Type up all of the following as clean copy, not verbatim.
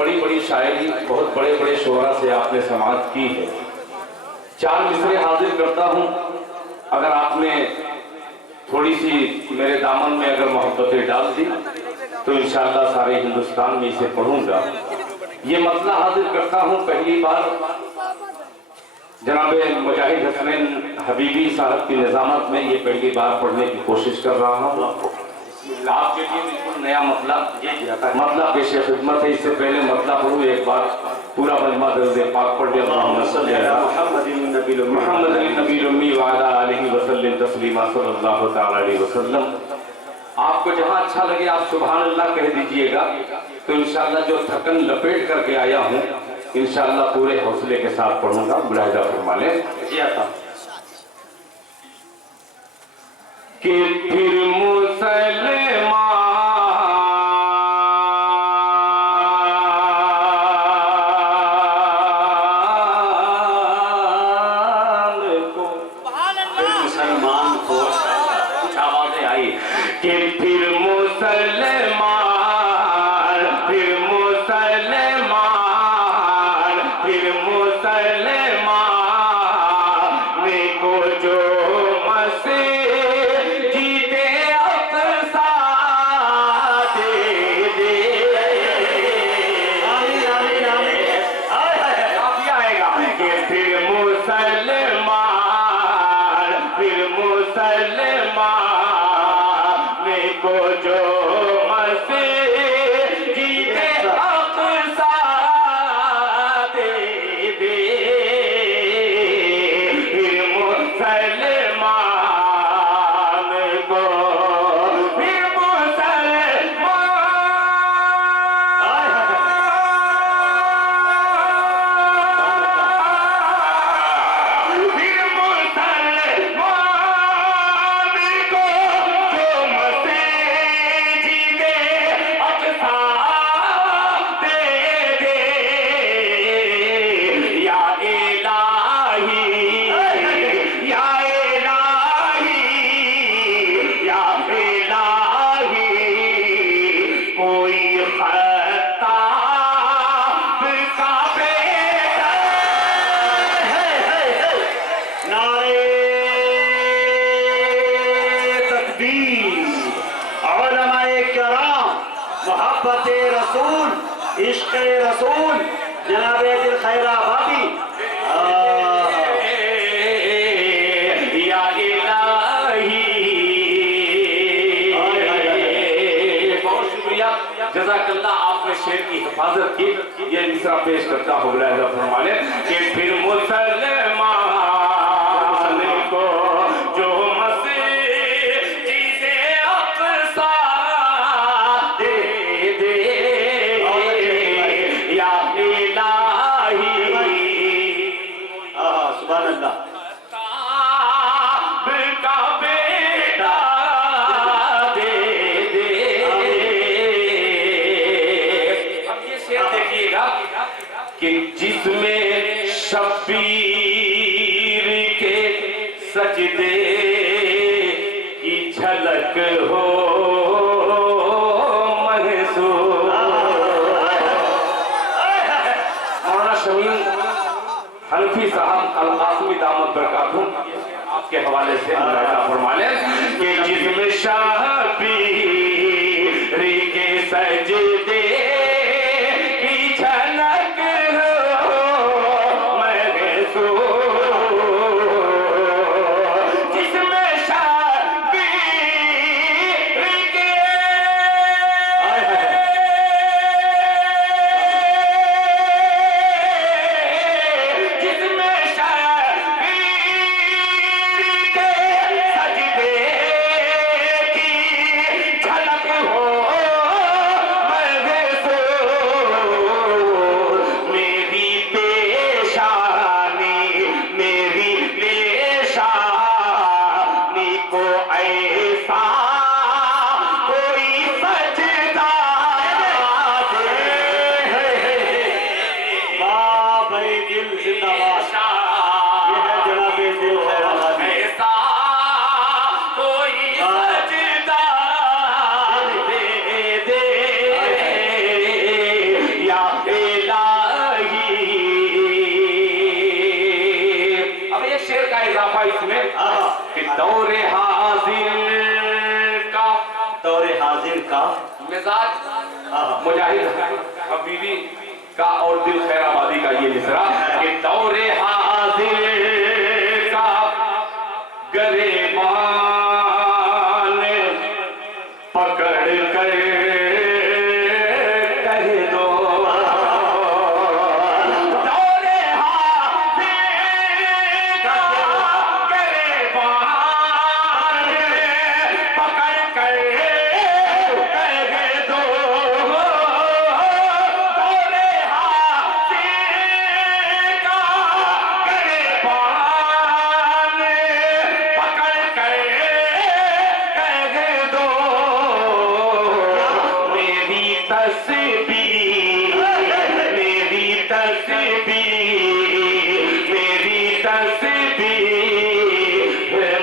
बड़ी बड़ी शायरी, बहुत बड़े बड़े शोरा से आपने समाअत की है। 4 मिसरे हाजिर करता हूँ। अगर आपने थोड़ी सी मेरे दामन में अगर मोहब्बतें डाल दी तो इंशाअल्लाह सारे हिंदुस्तान में इसे पढ़ूंगा। ये मतला हाजिर करता हूँ पहली बार जनाब मुजाहिद हसनैन हबीबी साहब की निजामत में, ये पहली बार पढ़ने की कोशिश कर रहा हूँ। आपके लिए बिल्कुल नया मतला पेश खिदमत है। इससे पहले मतला पढ़ूँ एक बार पूरा मजमा दर्द पाक पढ़ लिया। आपको जहाँ अच्छा लगे आप सुभान अल्लाह कह दीजिएगा, तो इंशाअल्लाह जो थकन लपेट करके आया हूँ इंशाअल्लाह पूरे हौसले के साथ पढ़ूंगा। मुलाहिजा फरमा लें कि फिर मुसलमान को कुछ आवाजें आई कि फिर मुसलमान को जो रसूल इश्क़ रसूल जनाब दिल खैरा भाभी या इलाही। बहुत शुक्रिया, जज़ाकल्लाह, आपने शेर की हिफाजत की। ये मिसरा पेश करता हूँ फरमाने कि फिर मुसलमान को जो कि जिसमें शब्बीर के सजदे की झलक हो महसूस। मौलाना शमीम हनफी साहब अल-कासिमी दामत बरकातहू आपके हवाले से फरमा लें कि जिसमें शब्बीर के सजदे मिजाज मुजाहिद हबीबी का और दिल खैराबादी का ये मिसरा कि दौरे हाजिर का गरेबान पकड़ कर कह दो, दौरे हाजिर का गरेबान पकड़ कर कह दो, दौरे हाजिर का गरेबान पकड़ कर कह दो, मेरी तस्बीह मेरी तस्बीह मेरी तस्बीह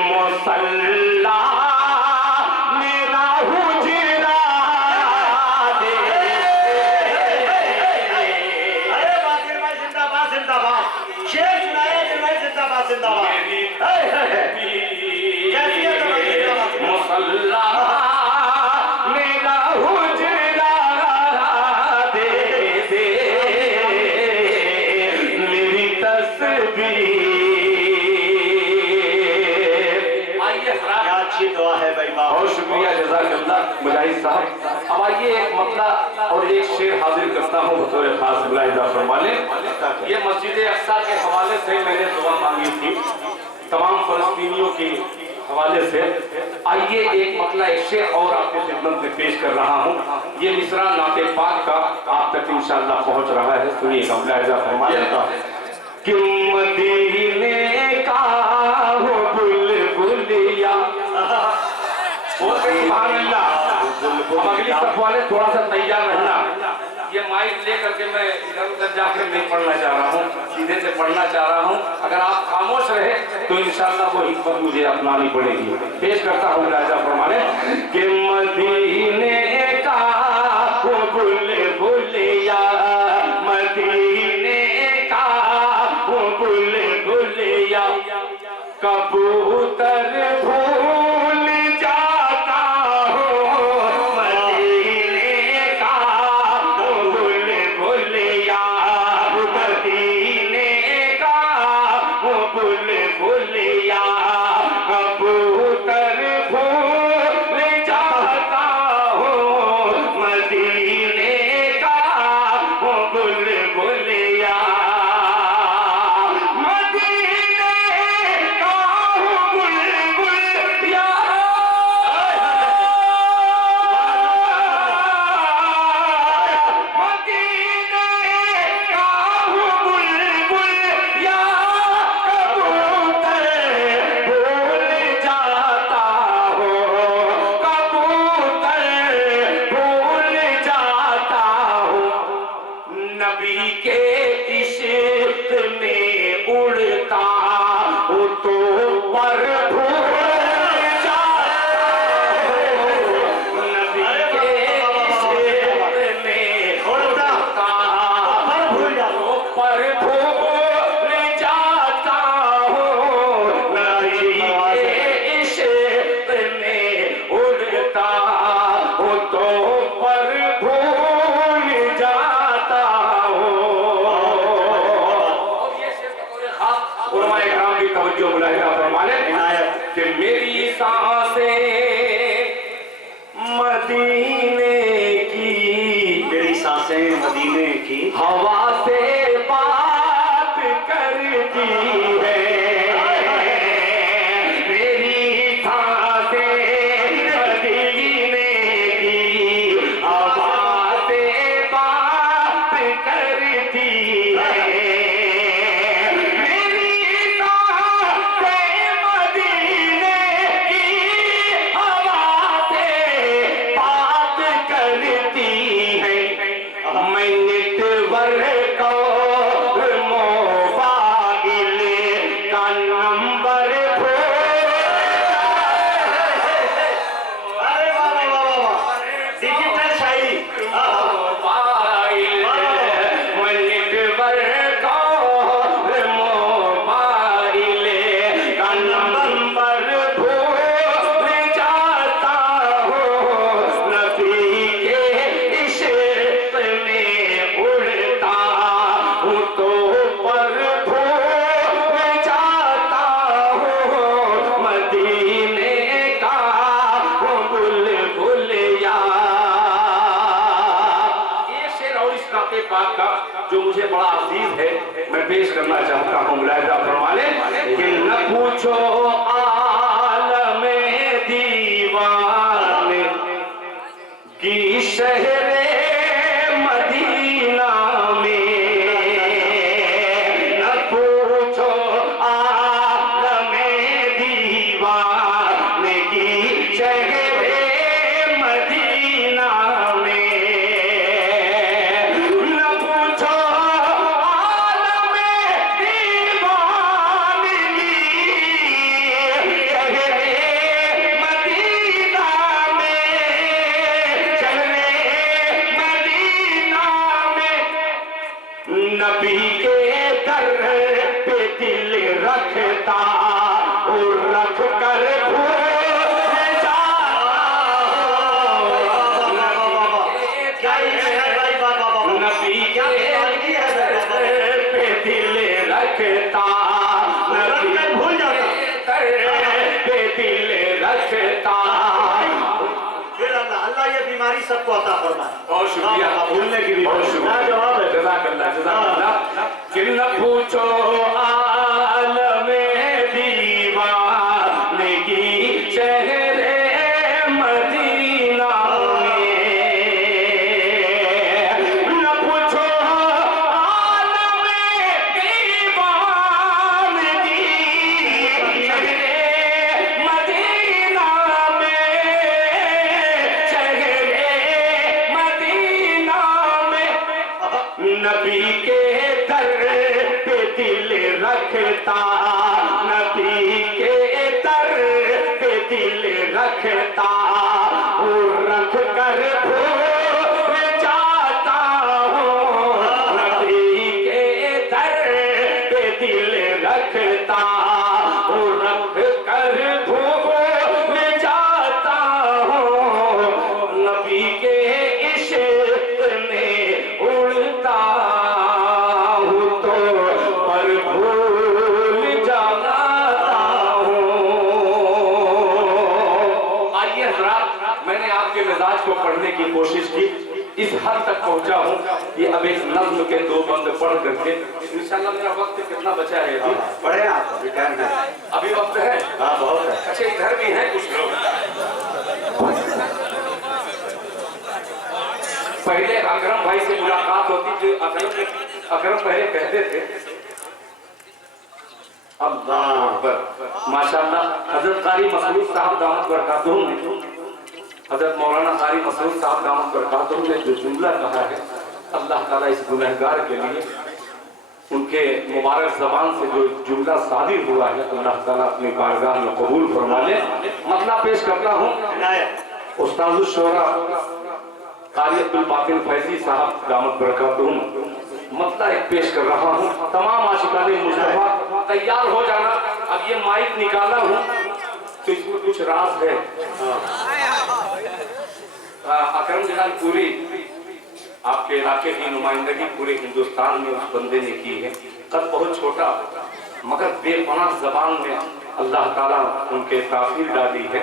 मुसल्ला मेरा हुजरा दे। अरे बाकिर भाई जिंदाबाद जिंदाबाद, शेर सुनाया दिल भाई जिंदाबाद जिंदाबाद। कैफियत है जिंदाबाद। मुसल्ला मेरा हुजरा दे दे, मेरी तस्बीह। आइए क्या अच्छी दुआ है भाई बाप। बहुत शुक्रिया जज़ाकल्लाह मुजाहिद साहब। अब आइए एक मतला और एक शेर हाजिर करता हूँ बतौर खास मुलाहिदा फरमाने। ये मस्जिद अक्सा के हवाले से मैंने दुआ मांगी थी तमाम फलस्तीनियों के हवाले से। आइए एक मतला एक शेर और आपके खिदमत में पेश कर रहा हूँ। ये मिसरा नाते पाक का आप तक इंशाअल्लाह पहुँच रहा है, सुनिएगा मुलाहिदा फरमाने कि मदीने का हो बुलबुलिया। सुभान अल्लाह। अब अगली सफ वाले थोड़ा सा तैयार रहना। ये माइक लेकर के मैं इधर उधर जाकर नहीं पढ़ना चाह रहा हूँ, सीधे से पढ़ना चाह रहा हूँ। अगर आप खामोश रहे तो इंशाअल्लाह वो हिकमत मुझे अपनानी पड़ेगी। पेश करता हूँ लाजा फरमाने कि मदीने का वो बुलबुलिया, मदीने का वो बुलबुलिया, कबूतर भूल जाता हो, मदीने का वो बुलबुलिया, मदीने का वो बुलबुलिया, कबूतर भूल जाता हो, मदीने का वो बुलबुलिया, मदीने का वो बुलबुलिया, मदीने का वो बुलबुलिया, कबूतर भूल जाता हो, कबूतर भूल जाता हो, नबी के इश्क में उड़ता हो तो पर भूल जाता हो, नबी के इश्क में उड़ता पर भूल जाओ। हो पर भूल जाता हो, नबी के इश्क में उड़ता हो तो पर भूल जाता हो। उलमा इकराम की तवज्जो मुलाहिदा फरमाने कि मेरी सांसें मदीने की, मेरी सांसें मदीने की हवा से बात करती है, मेरी सांसें मदीने की हवा से बात करती है, मेरी सांसें मदीने की हवा से बात करती है, मैं नेटवर्क और मोबाइल का नंबर अरे वाह वाह वाह वाह, डिजिटल शायरी। मोबाइल मैं नेटवर्क और मोबाइल का नंबर भूल जाता हो, नबी के मशकाते पाक का जो मुझे बड़ा अजीज है, मैं पेश करना चाहता हूँ। मुलाहिजा फरमाने कि न पूछो आलमे दीवाने की शहरे मदीना में, न पूछो आलमे दीवाने की शहरे मदीना में, न पूछो आलमे दीवाने की शहरे मदीना में, शहरे मदीना में नबी के दर पे दिल रखता और रख कर भूल जाता। क्या ये है भाई? बाबा नबी के दर पे दिल रखता, नबी मैं भूल जाता। दर पे दिल रखता। फिर अल्लाह ये बीमारी सबको अता फरमाए। बहुत शुक्रिया, भूलने की भी बहुत शुक्रिया। जवाब है। जज़ाकल्लाह, जज़ाकल्लाह। कि न पूछो आलमे दीवाने की शहरे मदीना में, न पूछो आलमे दीवाने की शहरे मदीना में, शहरे मदीना में नबी के दर पे दिल रखता, नबी के दर पे दिल रखता और रख कर भूल जाता हूँ। नबी के दर पे दिल रखता और रख कर भूल जाता हूँ। नबी के इश्क में उड़ता हूँ तो पर भूल जाता हूँ। आइए हज़रात, मैंने आपके मिजाज को पढ़ने की कोशिश की, इस हद तक पहुंचा हूँ कि अब एक नज्म के दो बंद पढ़ करके इंशाल्लाह। मेरा वक्त कितना बचा है अभी? पढ़े आप अभी टाइम है? अभी वक्त है? हाँ बहुत है। अच्छा, इधर भी हैं कुछ लोग। पहले अकरम भाई से मुलाकात होती थी। अकरम पहले कहते थे अल्लाह अकबर, माशाअल्लाह। हजरत कारी मसरूद साहब दामत बरकातहू ने, हजरत मौलाना कारी मसरूद साहब दामत बरकातहू ने जो जुमला कहा है, अल्लाह ताला इस गुनहगार के लिए उनके मुबारक जबान से जो जुमला सादिर हुआ है, अल्लाह ताला अपनी बारगाह में कबूल फरमा ले। मतलब पेश करता हूँ उस्तादुश शोरा कारी अब्दुल बातिन फैजी साहब दामत बरकातहू, मतलब एक पेश कर रहा हूँ। तमाम आशिकाने मुस्तफा तैयार हो जाना। अब ये माइक निकाला हूँ तो इसमें कुछ राज है। अकरम जनाब पूरी आपके इलाके की नुमाइंदगी पूरे हिंदुस्तान में उस बंदे ने की है। कद बहुत छोटा मगर बेपनाह जबान में अल्लाह ताला उनके तासीर डाली है।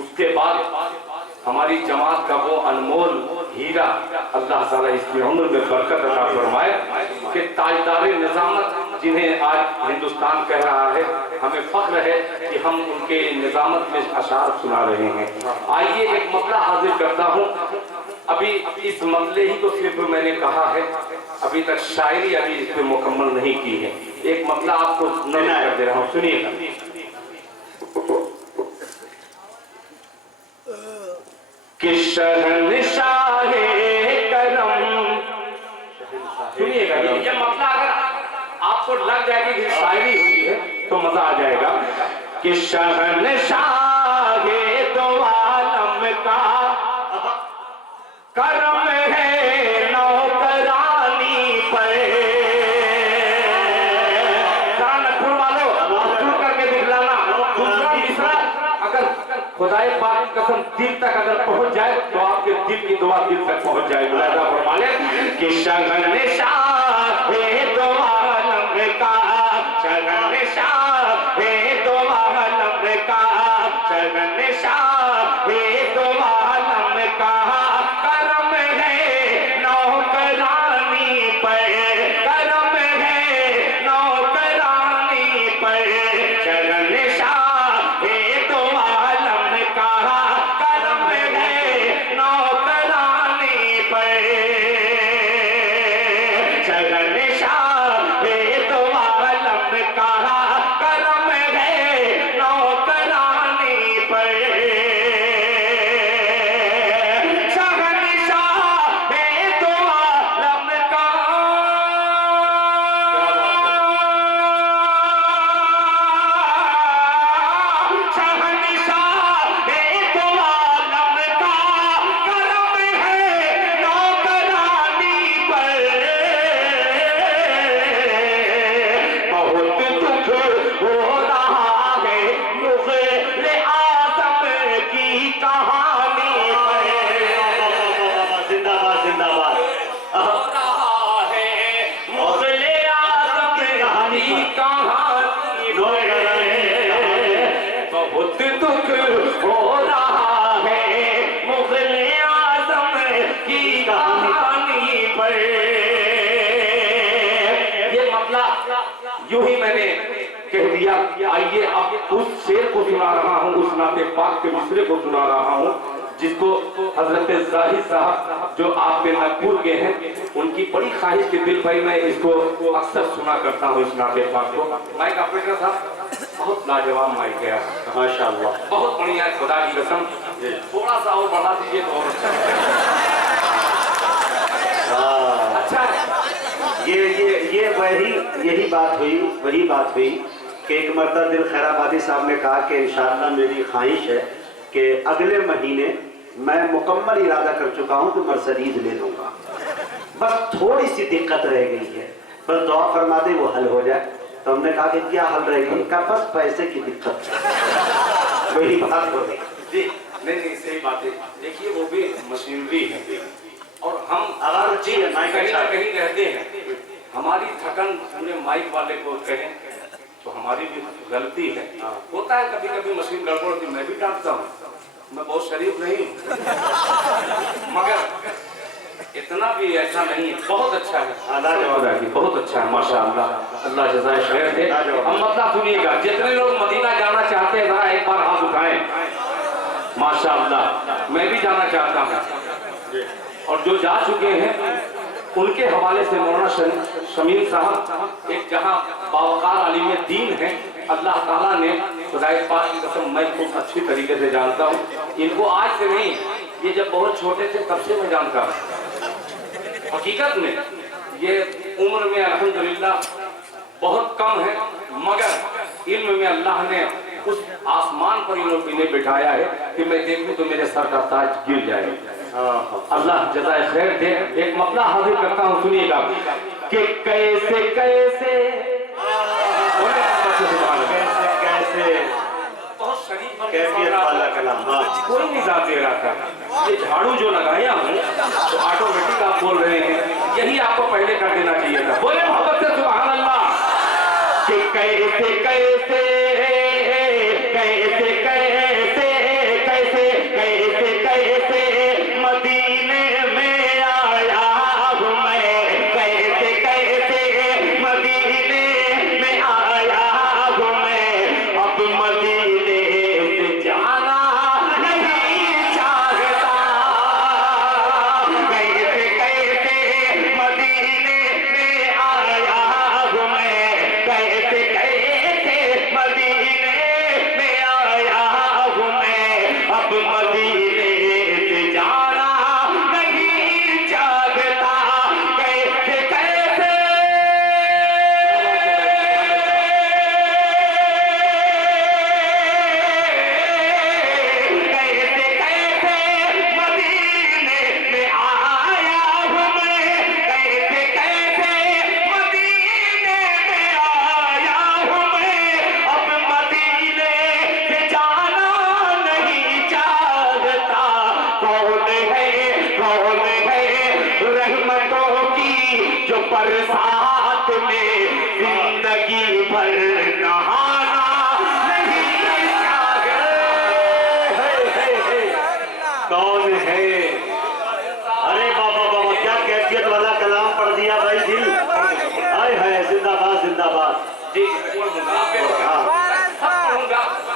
उसके बाद हमारी जमात का वो अनमोल हीरा अल्लाह ताला इसकी उम्र में बरकत अता फरमाए कि ताजदार निजामत जिन्हें आज हिंदुस्तान कह रहा है, हमें फख्र है कि हम उनके निजामत में अशार सुना रहे हैं। आइए एक मसला हाजिर करता हूँ। अभी इस मसले ही को सिर्फ मैंने कहा है, अभी तक शायरी अभी इस पर मुकम्मल नहीं की है। एक मसला आपको नया कर दे रहा हूँ, सुनिएगा। कि शहंशाहे करम, सुनिएगा ये मसला अगर आपको लग जाएगी कि शायरी हुई है तो मजा आ जाएगा। कि शहंशाहे दो आलम का करम है नौकरानी पर। कानपुर वालों दूर करके दिखलाना। दूसरा तीसरा अगर खुदाए पाक की कसम दिल तक अगर पहुंच जाए तो आपके दिल की दुआ दिल तक पहुंच जाएगी। मुलाहिजा फरमाने कि शहंशाहे दो आलम का, शहंशाहे दो आलम का, शहंशाहे दो आलम का करम है नौकरानी शहंशाह दो आलम का करम है नौकरानी पर। शहंशाह दो आलम का यूं ही मैंने कह दिया। आइए अब उस शेर को सुना रहा हूँ, उस नाते पाक के मिसरे को सुना रहा हूँ जिसको हजरत जाहिद साहब जो आपके नागपुर के हैं उनकी बड़ी ख्वाहिश के दिल भाई मैं इसको अक्सर सुना करता हूँ इस नाते पाक को। माइक ऑपरेटर साहब बहुत लाजवाब माइक है माशाअल्लाह, बहुत बढ़िया है, खुदा की कसम। थोड़ा सा और बढ़ा दीजिए तो और अच्छा। ये यही बात हुई कि एक मरतबा दिल खैराबादी साहब ने कहा कि इंशाअल्लाह मेरी ख्वाहिश है कि अगले महीने मैं मुकम्मल इरादा कर चुका हूं कि मर्सिडीज ले लूंगा, बस थोड़ी सी दिक्कत रह गई है, बस दुआ फरमा दे वो हल हो जाए। तो हमने कहा कि क्या हल रह गई? कहा बस पैसे की दिक्कत वही बात हो गई। नहीं सही बात है। देखिए वो भी मशीनरी है और हम अगर कहीं ना कहीं रहते हैं, हमारी थकन पूरे माइक वाले को कहें तो हमारी भी गलती है। होता है कभी कभी मशीन गड़बड़ होती, मैं भी डांटता हूँ, मैं बहुत शरीफ नहीं हूँ मगर इतना भी ऐसा नहीं है। बहुत अच्छा है, बहुत अच्छा है माशाअल्लाह, अल्लाह जज़ाए खैर दे। हम मतलब सुनिएगा, जितने लोग मदीना जाना चाहते हैं जरा एक बार हाथ उठाएं। माशाअल्लाह मैं भी जाना चाहता हूँ और जो जा चुके हैं उनके हवाले से मौलाना शमीम साहब एक जहां बावकार आलिम दीन है, अल्लाह ताला ने खुदाए पाक की कसम मैं खूब अच्छी तरीके से जानता हूं इनको, आज से नहीं, ये जब बहुत छोटे थे तब से मैं जानता हूं। हकीकत में ये उम्र में अल्हम्दुलिल्लाह बहुत कम है मगर इल्म में अल्लाह ने उस आसमान पर इन्हें बिठाया है कि मैं देखूं तो मेरे सर का ताज गिर जाए। अल्लाह जज़ाए खैर दे। एक मसला हाजिर करता हूँ, सुनिएगा कि कैसे कैसे बहुत शरीफ कोई नहीं साथ दे रहा था। ये झाड़ू जो लगाया हूँ तो ऑटोमेटिक आप बोल रहे हैं, यही आपको पहले कर देना चाहिए था। बोले मोहब्बत से सुभान अल्लाह। कि कैसे कैसे कैसे कैसे कैसे कैसे कैसे मदीने में आया हूँ मैं, कैसे कैसे मदीने में आया हूँ मैं, अब मदीने से जाना नहीं चाहता, कैसे कैसे मदीने में आया हूँ मैं, कैसे कैसे मदीने में आया हूँ मैं, अब मदीने से जाना नहीं चाहता, कैसे कैसे कैसे कैसे मदीने में आया हूँ मैं, कैसे कैसे मदीने में आया हूँ मैं, अब मदीने से जाना नहीं चाहता। कौन है रहमतों की जो बरसात में जिंदगी भर नहाना नहीं चाहता। कौन है? अरे बाबा बाबा क्या कैफियत वाला कलाम पढ़ दिया भाई दिल। हाय हाय जिंदाबाद जिंदाबाद। जी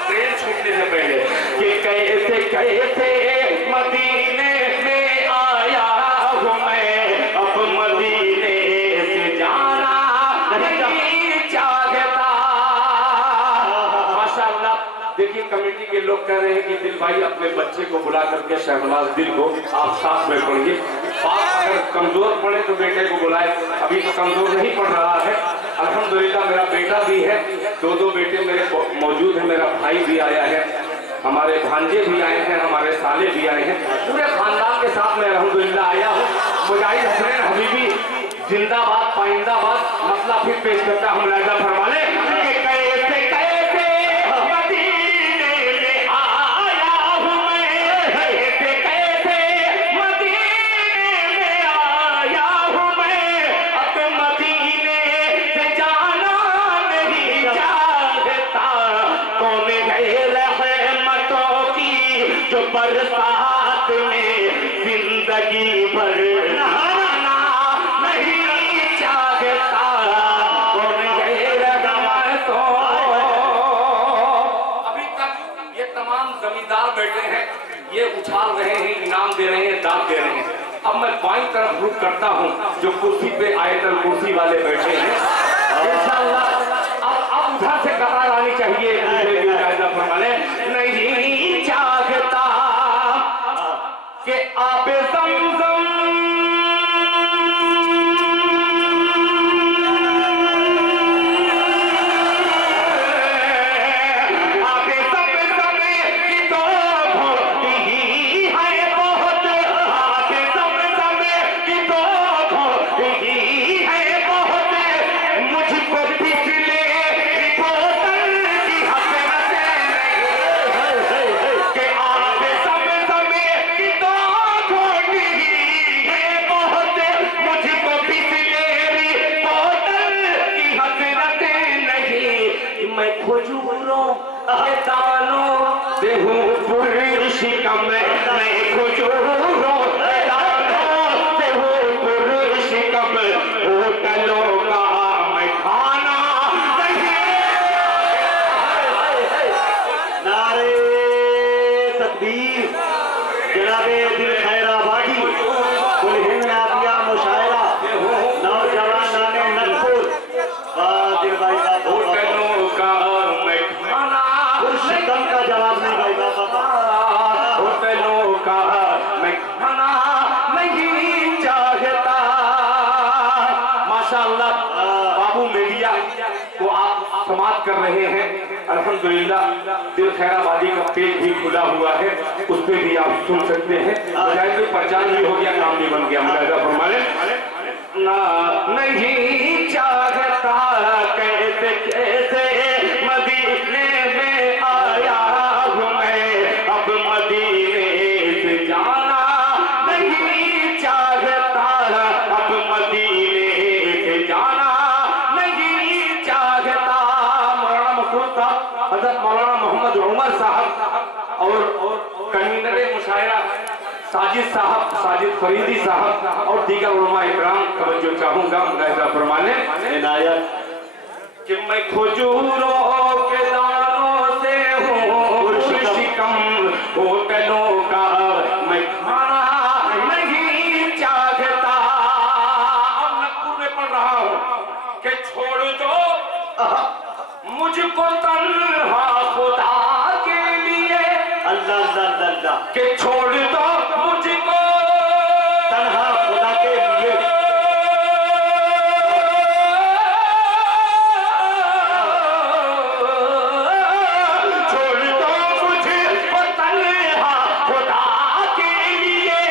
ट्रेन छूटने से पहले कि कैसे कैसे मदीने में आया हूँ मैं, अब मदीने से कमेटी के लोग कह रहे हैं कि दिल भाई अपने बच्चे को बुला करके शहनवाज दिल को आप साथ में पढ़िए। बाप अगर कमजोर पड़े तो बेटे को बुलाए, अभी तो कमजोर नहीं पढ़ रहा है। अल्हम्दुलिल्लाह मेरा बेटा भी है, दो बेटे मेरे मौजूद है, मेरा भाई भी आया है, हमारे भांजे भी आए हैं, हमारे साले भी आए हैं, पूरे खानदान के साथ में अल्हम्दुलिल्लाह आया हूँ। मुजाहिद हसनैन हबीबी जिंदाबाद पाइंदाबाद। मसला फिर पेश करता हूँ, मुलाहिजा फरमा ले। बरसात में जिंदगी भर नहाना नहीं चाहता कौन तो। अभी तक ये तमाम जमींदार बैठे हैं, ये उछाल रहे हैं, इनाम दे रहे हैं, दाम दे रहे हैं। अब मैं बाईं तरफ रुख करता हूँ, जो कुर्सी पे आयतल कुर्सी वाले बैठे हैं, इंशाअल्लाह अब उधर से कतार आनी चाहिए। नहीं चाहता कि आप ज़मज़म समाप्त कर रहे हैं। अल्हम्दुलिल्लाह दिल खैराबादी का पेज भी खुला हुआ है, उस पर भी आप सुन सकते हैं। शायद कोई पहचान भी हो गया, काम भी बन गया। मुलाहिजा फरमाए। ना नहीं चाहता कैसे कैसे मदीने में आया हूँ मैं, अब मदीने से जाना नहीं चाहता, अब मदीने से जाना नहीं चाहता। मौलाना मखलूक साहब, हज़रत मौलाना मोहम्मद उमर साहब और कन्वीनर मुशायरा साजिद साहब, साजिद फरीदी साहब और दीगर उलमा इकराम तवज्जो चाहूंगा। मुलाहिजा फरमाने कि मैं खजूरों के दानों से हूँ शिकम, होटलों का मैं खाना नहीं चाहता। अब नकूर में पढ़ रहा हूँ कि छोड़ दो मुझको तन्हा खुदा के लिए, अल्लाह अल्लाह अल्लाह, कि छोड़ दो मुझको तन्हा खुदा के लिए। छोड़ दो मुझको तन्हा खुदा के लिए,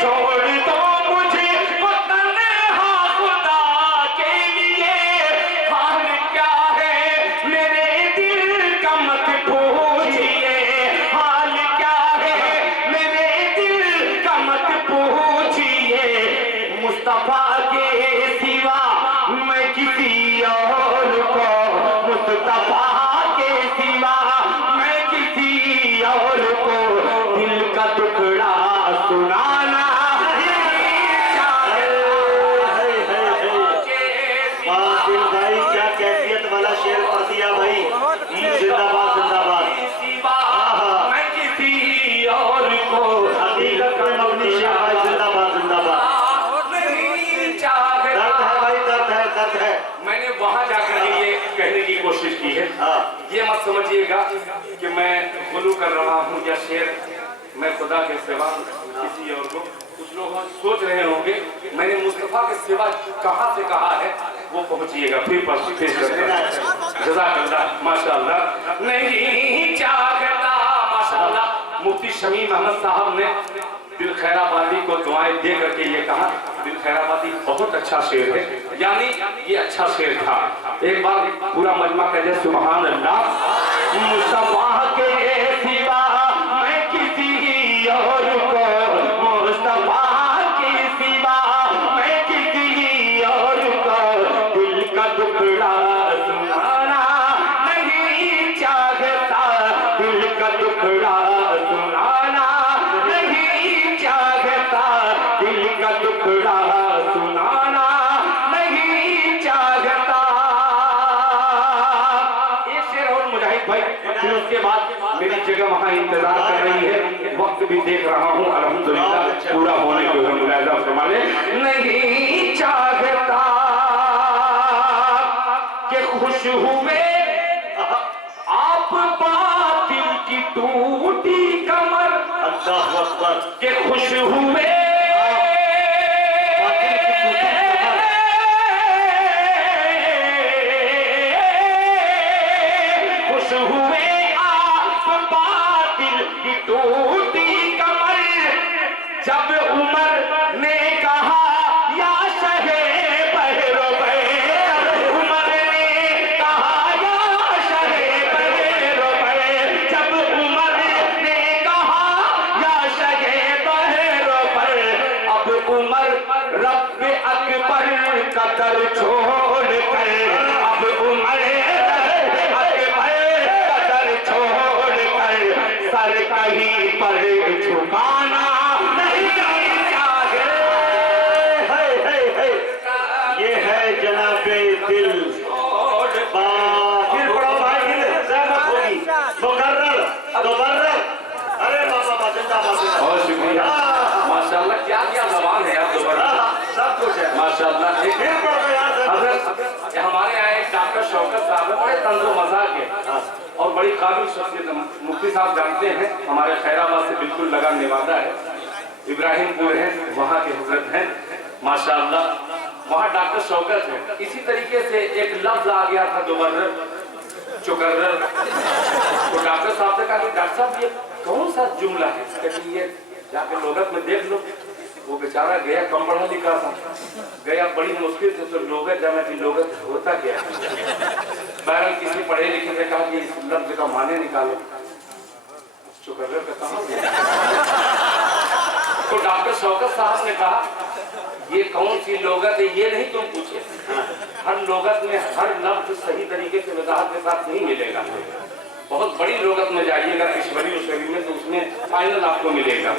छोड़ दो मुझको तन्हा खुदा के लिए। हाल क्या है मेरे दिल का मत पूछिए, हाल क्या है मेरे दिल का मत पूछिए। मुस्तफा के सिवा मैं किसी और को, मुस्तफा के सिवा मैं किसी और को दिल का टुकड़ा सुनाना दिल भाई क्या कैफियत वाला शेर पढ़ दिया भाई। जिंदाबाद जिंदाबाद। मैं किसी और को हकीकत में मबनी शेर भाई, जिंदाबाद जिंदाबाद। दर्द है भाई, दर्द है, दर्द है। मैंने वहां जाकर ये कहने की कोशिश की है हाँ। ये मत समझिएगा कि मैं गुलू कर रहा हूँ या शेर मैं खुदा के सिवा किसी और को। कुछ लोग सोच रहे होंगे मैंने मुस्तफा के सिवा कहाँ से कहा है, वो पहुंचिएगा फिर पेश करते। जज़ाकल्लाह माशाअल्लाह। नहीं चाहता माशाअल्लाह। मुफ्ती शमीम अहमद साहब ने दिल खैराबादी को दुआएं दे करके ये कहा, दिल खैराबादी बहुत अच्छा शेर है, यानी ये अच्छा शेर था। एक बार पूरा मजमा कह दे सुभान अल्लाह। मुस्तफा के सिवा मैं किसी और को, मुस्तफा के सिवा मैं किसी और को दिल का टुकड़ा सुनाना नहीं चाहता, दिल का टुकड़ा सुनाना नहीं चाहता, दिल का टुकड़ा सुनाना नहीं चाहता। एक शेर और मुजाहिद भाई, फिर उसके बाद मेरी जगह वहां इंतजार कर रही है, वक्त भी देख रहा हूँ अल्हम्दुलिल्लाह पूरा होने को है। मुलाहिजा फरमाने नहीं चाहता कि खुश हुए आप बातिल की टूटी कमर, अल्लाहु अकबर। के खुश हुए खुश हुए आप बातिल की टूटी कमर, जब उमर ने कहा या शहे बहरो जब उमर ने कहा या शहे बहरो जब उमर ने कहा या शहे बहरो अब उमर रब अकबर कदर छोड़ कर, अब उमर सर कहीं पर झुकाना नहीं चाहे। ये है जनाबे दिल। फिर बड़ा भाई दिल ज़हमत होगी। मुकर्रर मुबर्रर। अरे बाबा जिंदाबाद। बहुत शुक्रिया माशाअल्लाह। क्या क्या ज़बान है आप दोबारा, सब कुछ है माशाअल्लाह। एक फिर पढ़ दो यार। हजरत हमारे यहाँ एक डॉक्टर शौकत साहब है, बड़े तंज़ो मज़ाक है और बड़ी काबिल शख्सियत है। मुफ्ती साहब जानते हैं हमारे खैराबाद से बिल्कुल लगा नेवादा है, इब्राहिमपुर है, वहाँ के हजरत हैं माशाअल्लाह। वहाँ डॉक्टर शौकत है। इसी तरीके से एक लफ्ज आ गया था दोबारा चुकर्रर, तो डॉक्टर साहब ने कहा कि डॉक्टर साहब ये कौन सा जुमला है, कहते ये जाके लोगत में देख लो। वो बेचारा गया, कम पढ़ा लिखा था, गया बड़ी मुश्किल से, तो लोगत जाना कि लोगत होता क्या है। बहरहाल किसी पढ़े लिखे ने कहा कि इस लफ्ज का माने निकालो। चुकर्रर का कहाँ गया? तो डॉक्टर शौकत साहब ने कहा ये कौन सी लोगत है, ये नहीं तुम पूछे। हर लोगत में हर लफ्ज सही तरीके से वजाहत के साथ नहीं मिलेगा। बहुत बड़ी लोगत में जाइएगा ईश्वरी में, तो उसमें फाइनल आपको मिलेगा।